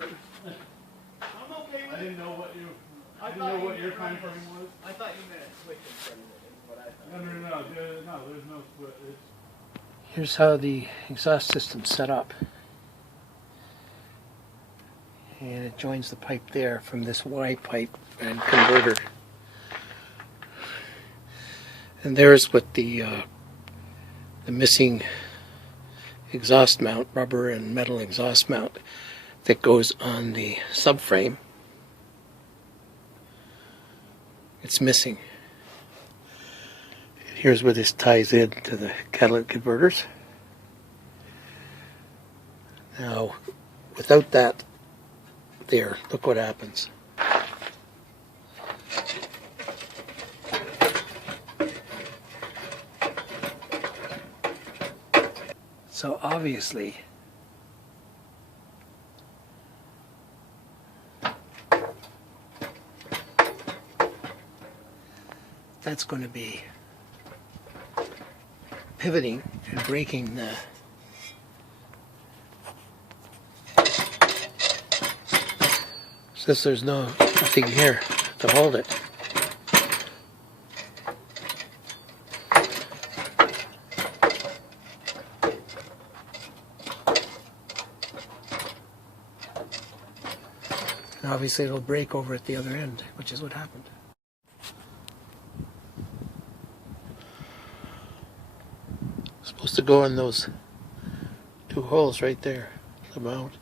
I'm okay with I it. didn't know what you. I didn't thought know you what your meant time run frame was. I thought you meant a switch in front of it, is what I thought. No, there's no split. Here's how the exhaust system's set up. And it joins the pipe there from this Y pipe and converter. And there's what the missing exhaust mount, rubber and metal exhaust mount that goes on the subframe. It's missing. Here's where this ties in to the catalytic converters. Now, without that there, look what happens. So obviously, that's going to be pivoting and breaking the since there's nothing here to hold it. And obviously it'll break over at the other end, which is what happened. It's supposed to go in those two holes right there, the mount.